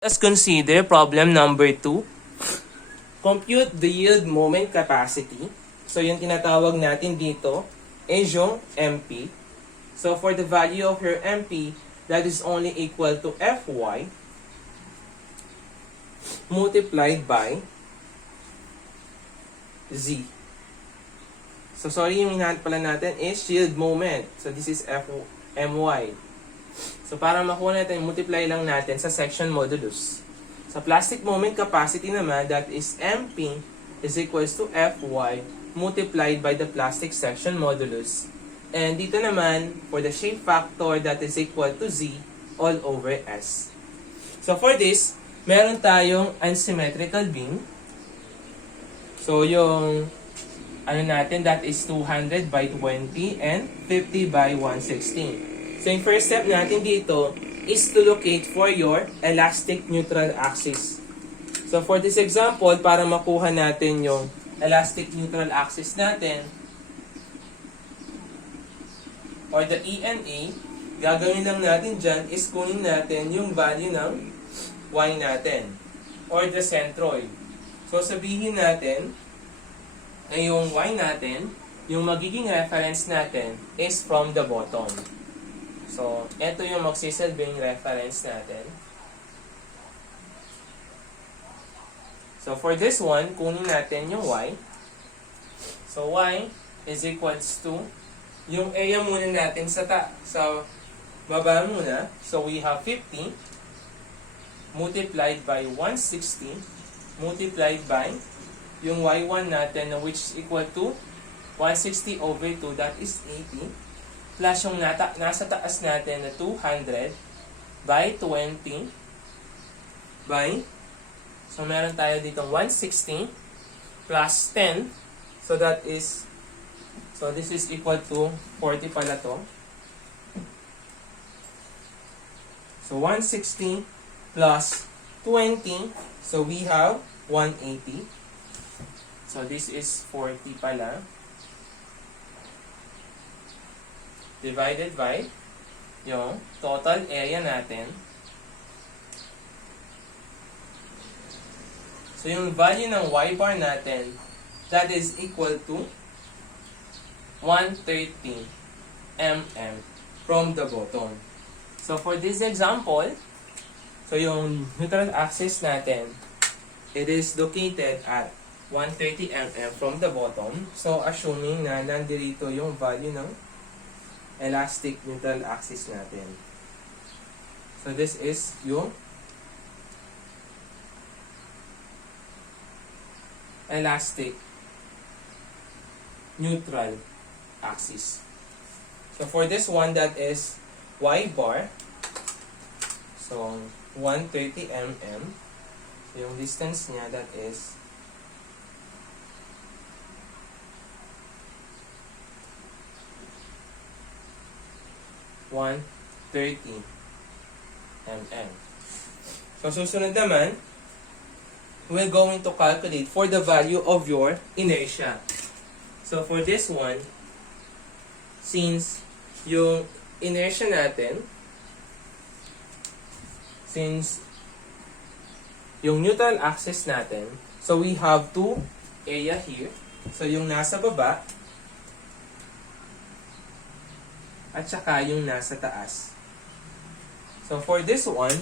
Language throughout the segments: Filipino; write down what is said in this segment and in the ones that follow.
Let's consider problem number 2. Compute the yield moment capacity. So yung tinatawag natin dito is yung MP. So for the value of your MP, that is only equal to Fy multiplied by Z. So sorry, yung hinahanap pala natin is yield moment. So this is My. So para makuha natin, multiply lang natin sa section modulus. Sa plastic moment capacity naman, that is MP is equals to Fy multiplied by the plastic section modulus. And dito naman, for the shape factor, that is equal to Z all over S. So for this, meron tayong unsymmetrical beam. So yung ano natin, that is 200 by 20 and 50 by 116. So yung first step natin dito is to locate for your elastic neutral axis. So for this example, para makuha natin yung elastic neutral axis natin, or the ENA, gagawin lang natin dyan is kunin natin yung value ng Y natin, or the centroid. So sabihin natin na yung Y natin, yung magiging reference natin is from the bottom. So, ito yung magsisilbing reference natin. So, for this one, kunin natin yung Y. So, Y is equals to yung area muna natin sa baba muna. So, we have 50 multiplied by 160 multiplied by yung Y1 natin, which is equal to 160 over 2, that is 80. Plus yung nasa taas natin na 200 by 20 by, so meron tayo dito 160 plus 10, so that is, so this is equal to 40 pala to. So 160 plus 20, so we have 180. So this is 40 pala. Divided by yung total area natin. So yung value ng Y bar natin, that is equal to 130 mm from the bottom. So for this example, so yung neutral axis natin, it is located at 130 mm from the bottom. So assuming na nandito yung value ng elastic neutral axis natin. So this is yung elastic neutral axis. So for this one, that is Y bar. So 130 mm. Yung distance niya, that is 130 mm. So susunod naman, we're going to calculate for the value of your inertia. So for this one, since yung inertia natin, since yung neutral axis natin, so we have two area here. So yung nasa baba, at saka yung nasa taas. So for this one,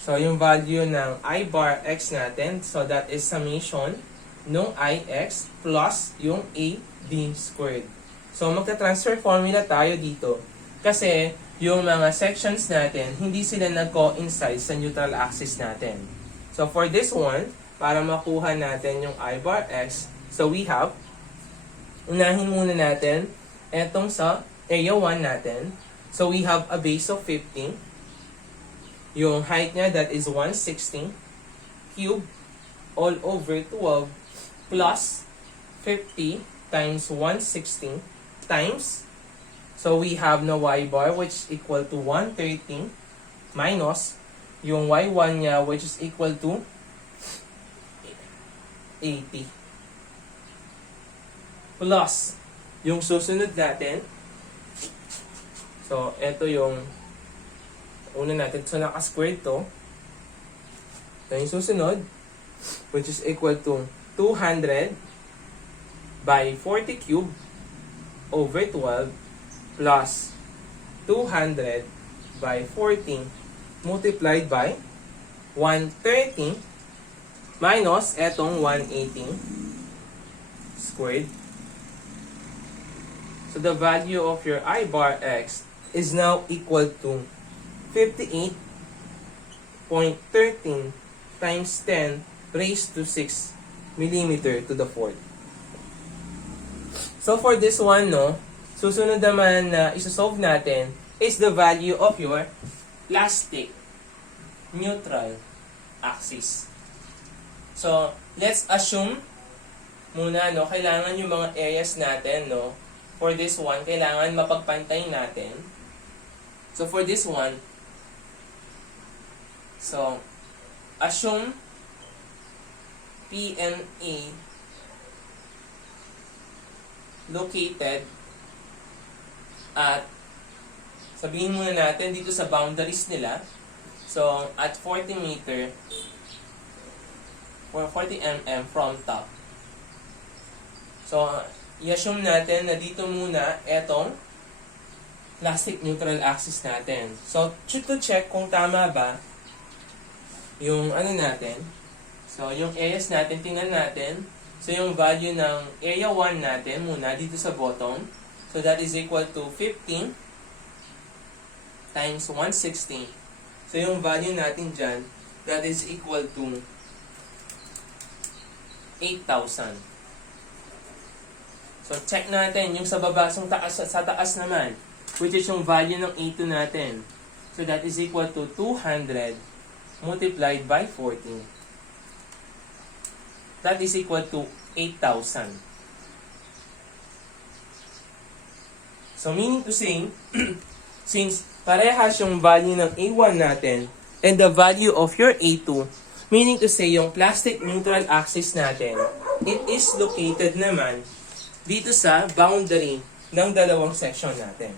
so yung value ng I bar x natin, so that is summation nung Ix plus yung AB squared. So magta-transfer formula tayo dito. Kasi yung mga sections natin, hindi sila nag-coincide sa neutral axis natin. So for this one, para makuha natin yung I bar x, so we have, unahin muna natin etong sa area 1 natin. So we have a base of 50. Yung height niya, that is 160 cube all over 12 plus 50 times 160 times, so we have na Y bar which is equal to 130 minus yung Y1 niya which is equal to 80 plus yung susunod natin. So, ito yung una natin. So, naka-squared to. So, yung susunod, which is equal to 200 by 40 cube over 12 plus 200 by 40 multiplied by 130 minus etong 180 squared. So the value of your I bar x is now equal to 58.13 times 10 raised to 6 millimeter to the fourth. So for this one, no, susunod naman na isosolve natin is the value of your plastic neutral axis. So, let's assume muna, no, kailangan yung mga areas natin, no, for this one, kailangan mapagpantay natin. So, for this one, so, assume PNA located at, sabihin muna natin dito sa boundaries nila. So, at 40 meter or 40 mm from top. So, i-assume natin na dito muna etong plastic neutral axis natin. So, to check kung tama ba yung ano natin. So, yung areas natin, tingnan natin. So, yung value ng area 1 natin muna dito sa bottom. So, that is equal to 15 times 160. So, yung value natin dyan, that is equal to 8,000. So, check natin yung sa baba, sa taas naman, which is yung value ng A2 natin. So, that is equal to 200 multiplied by 14. That is equal to 8,000. So, meaning to say, since parehas yung value ng A1 natin and the value of your A2, meaning to say, yung plastic neutral axis natin, it is located naman dito sa boundary ng dalawang section natin.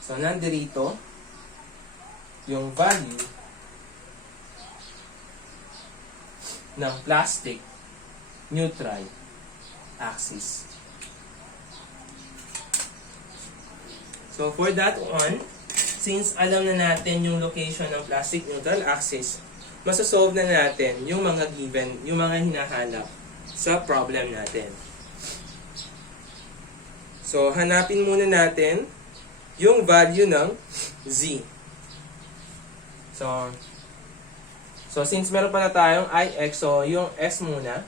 So, nandirito yung value ng plastic neutral axis. So, for that one, since alam na natin yung location ng plastic neutral axis, masasolve na natin yung mga given, yung mga hinahanap sa problem natin. So, hanapin muna natin yung value ng Z. So since meron pa na tayong Ix, so yung S muna.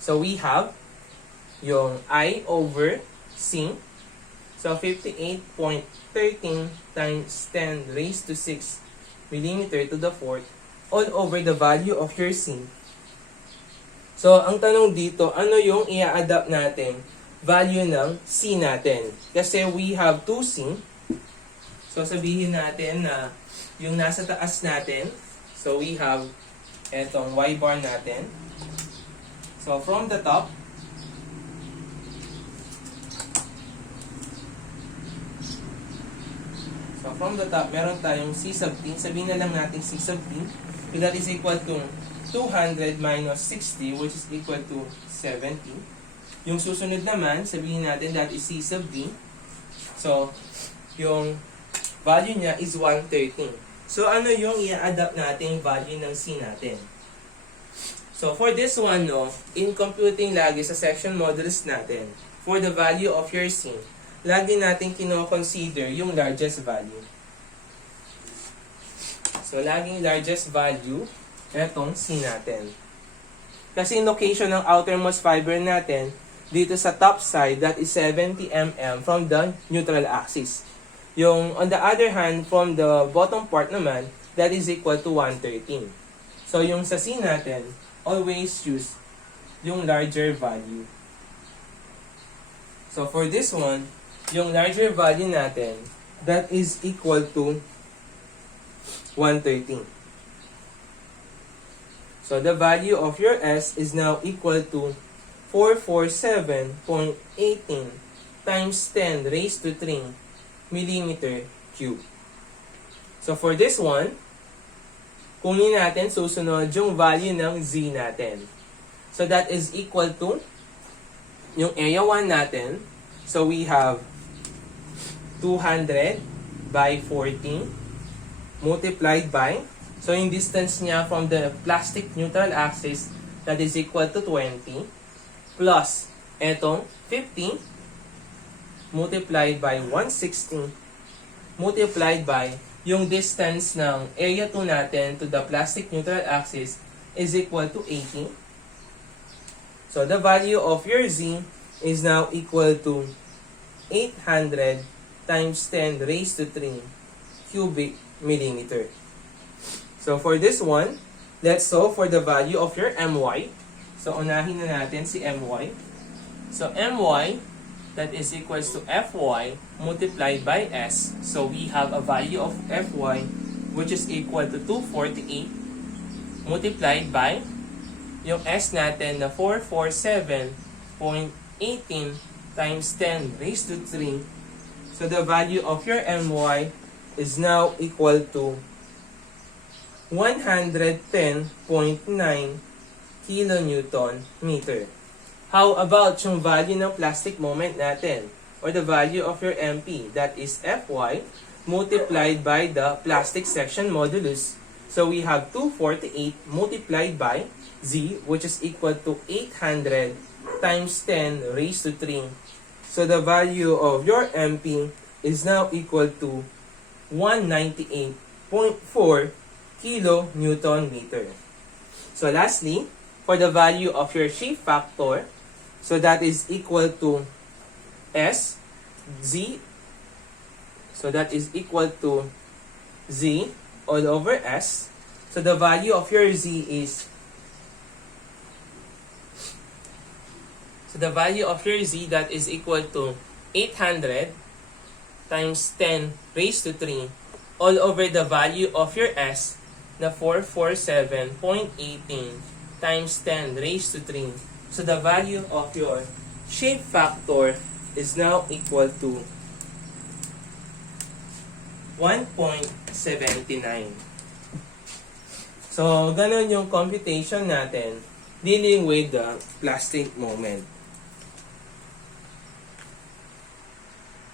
So, we have yung I over C. So, 58.13 times 10 raised to 6 millimeter to the fourth all over the value of your C. So, ang tanong dito, ano yung i-adapt natin value ng C natin? Kasi we have 2C. So, sabihin natin na yung nasa taas natin, so we have etong Y bar natin. So, from the top, meron tayong C sub T. Sabihin na lang natin C sub T. So, that is equal to 200 minus 60, which is equal to 70. Yung susunod naman, sabihin natin that is C sub D. So, yung value niya is 113. So, ano yung i-adapt natin value ng C natin? So, for this one, no, in computing lagi sa section modulus natin, for the value of your C, lagi natin kino-consider yung largest value. So, laging largest value, etong C natin. Kasi yung location ng outermost fiber natin, dito sa top side, that is 70 mm from the neutral axis. Yung, on the other hand, from the bottom part naman, that is equal to 113. So, yung sa C natin, always use yung larger value. So, for this one, yung larger value natin, that is equal to 113. So, the value of your S is now equal to 447.18 times 10 raised to 3 millimeter cube. So, for this one, kunin natin susunod yung value ng Z natin. So that is equal to yung area 1 natin. So we have 200 by 14 multiplied by, so yung distance niya from the plastic neutral axis, that is equal to 20 plus etong 50 multiplied by 160 multiplied by yung distance ng area 2 natin to the plastic neutral axis is equal to 80. So the value of your Z is now equal to 800 times 10 raised to 3 cubic millimeter. So for this one, let's solve for the value of your My. So unahin na natin si My. So My, that is equals to Fy multiplied by S. So we have a value of Fy which is equal to 248 multiplied by yung S natin na 447.18 times 10 raised to 3. So the value of your My is now equal to 110.9 kilonewton meter. How about yung value ng plastic moment natin? Or the value of your MP, that is Fy multiplied by the plastic section modulus. So we have 248 multiplied by Z, which is equal to 800 times 10 raised to 3. So the value of your MP is now equal to 198.4 kilonewton meter. So lastly, for the value of your shape factor, so that is equal to S, Z, so that is equal to Z all over S. So the value of your Z is, so the value of your Z, that is equal to 800 times 10 raised to 3 all over the value of your S na 447.18 times 10 raised to 3. So the value of your shape factor is now equal to 1.79. So, ganun yung computation natin dealing with the plastic moment.